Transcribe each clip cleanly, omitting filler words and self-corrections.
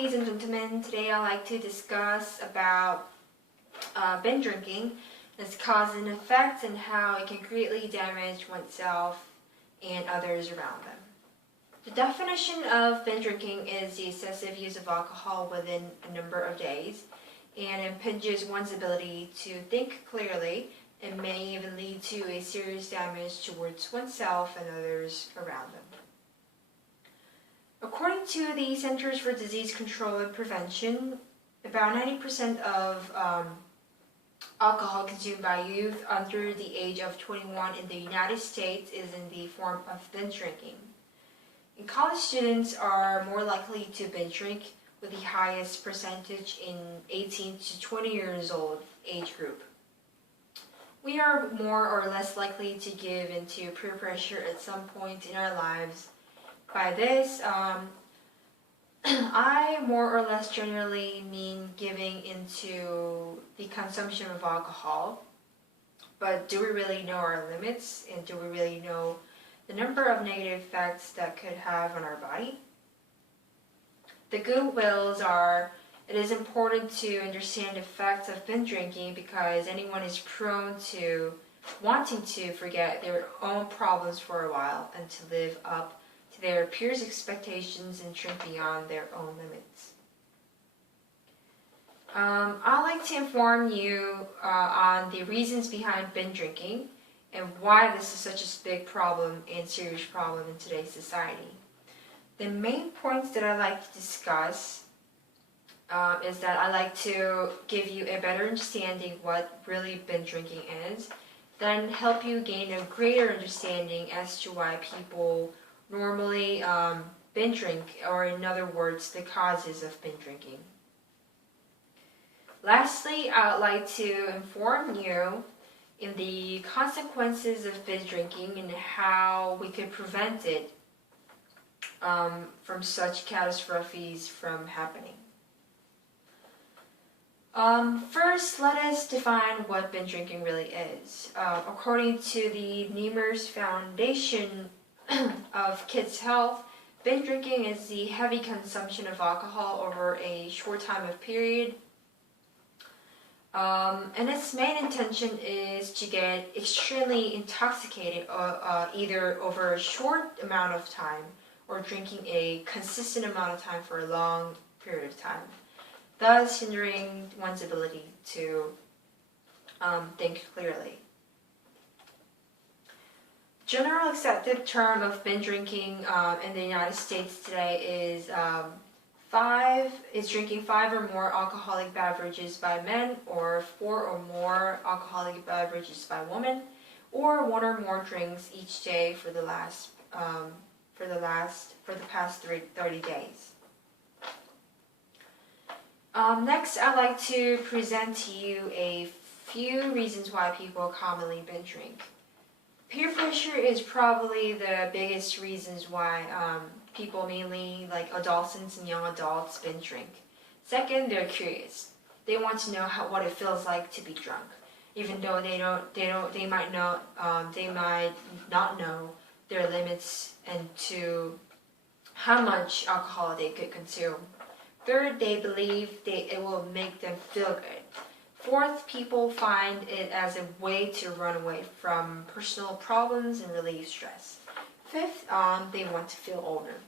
ladies and gentlemen. Today I'd like to discuss about binge drinking, its cause and effects, and how it can greatly damage oneself and others around them. The definition of binge drinking is the excessive use of alcohol within a number of days, and impinges one's ability to think clearly and may even lead to a serious damage towards oneself and others around them. According to the Centers for Disease Control and Prevention, about 90% of alcohol consumed by youth under the age of 21 in the United States is in the form of binge drinking. And college students are more likely to binge drink, with the highest percentage in 18 to 20 years old age group. We are more or less likely to give into peer pressure at some point in our lives. By this, I more or less generally mean giving into the consumption of alcohol. But do we really know our limits, and do we really know the number of negative effects that could have on our body? The goodwills are, it is important to understand the effects of binge drinking because anyone is prone to wanting to forget their own problems for a while and to live up to their peers' expectations and drink beyond their own limits. I'd like to inform you on the reasons behind binge drinking and why this is such a big problem and serious problem in today's society. The main points that I like to discuss is that I like to give you a better understanding what really binge drinking is, then help you gain a greater understanding as to why people normally binge drink, or in other words, the causes of binge drinking. Lastly, I would like to inform you in the consequences of binge drinking and how we could prevent it from such catastrophes from happening. First, let us define what binge drinking really is. According to the Nemours Foundation of Kids' Health, binge drinking is the heavy consumption of alcohol over a short time of period. And its main intention is to get extremely intoxicated either over a short amount of time or drinking a consistent amount of time for a long period of time, thus hindering one's ability to think clearly. General accepted term of binge drinking in the United States today is drinking 5 or more alcoholic beverages by men, or 4 or more alcoholic beverages by women, or 1 or more drinks each day for the past 30 days. Next, I'd like to present to you a few reasons why people commonly binge drink. Peer pressure is probably the biggest reasons why people, mainly like adolescents and young adults, binge drink. Second, they're curious. They want to know what it feels like to be drunk, even though they might not know their limits and to how much alcohol they could consume. Third, they believe it will make them feel good. Fourth, people find it as a way to run away from personal problems and relieve stress. Fifth, they want to feel older.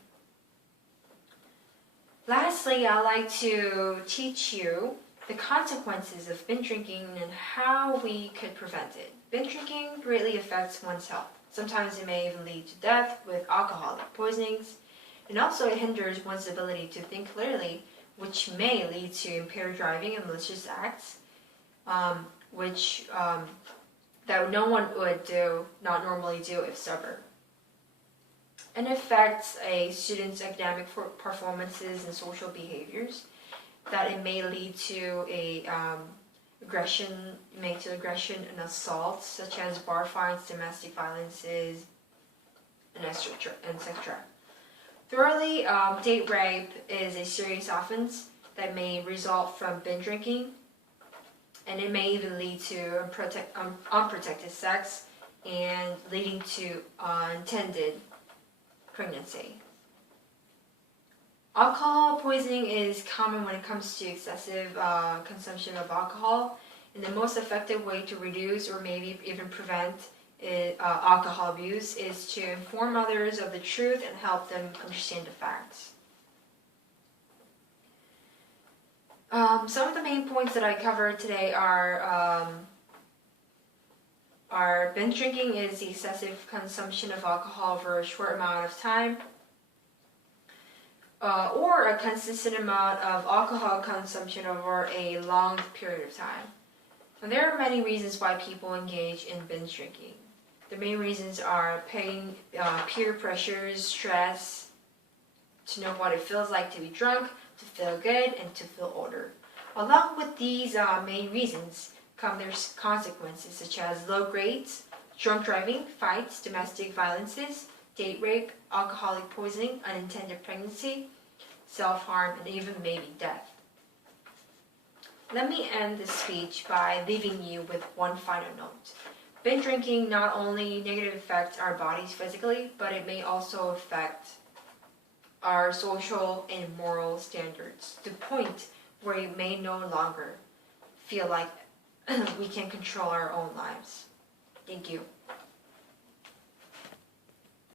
Lastly, I'd like to teach you the consequences of binge drinking and how we could prevent it. Binge drinking greatly affects one's health. Sometimes it may even lead to death with alcoholic poisonings. And also it hinders one's ability to think clearly, which may lead to impaired driving and malicious acts, that no one would not normally do if sober. And affects a student's academic performances and social behaviors, that it may lead to aggression and assaults, such as bar fights, domestic violences, and etc. Thirdly, date rape is a serious offense that may result from binge drinking, and it may even lead to unprotected sex and leading to unintended pregnancy. Alcohol poisoning is common when it comes to excessive consumption of alcohol, and the most effective way to reduce or maybe even prevent alcohol abuse is to inform others of the truth and help them understand the facts. Some of the main points that I covered today are binge drinking is the excessive consumption of alcohol for a short amount of time, or a consistent amount of alcohol consumption over a long period of time. And there are many reasons why people engage in binge drinking. The main reasons are pain, peer pressures, stress, to know what it feels like to be drunk, to feel good, and to feel older. Along with these main reasons come their consequences, such as low grades, drunk driving, fights, domestic violences, date rape, alcoholic poisoning, unintended pregnancy, self-harm, and even maybe death. Let me end this speech by leaving you with one final note. Binge drinking not only negatively affects our bodies physically, but it may also affect our social and moral standards, to the point where we may no longer feel like we can control our own lives. Thank you.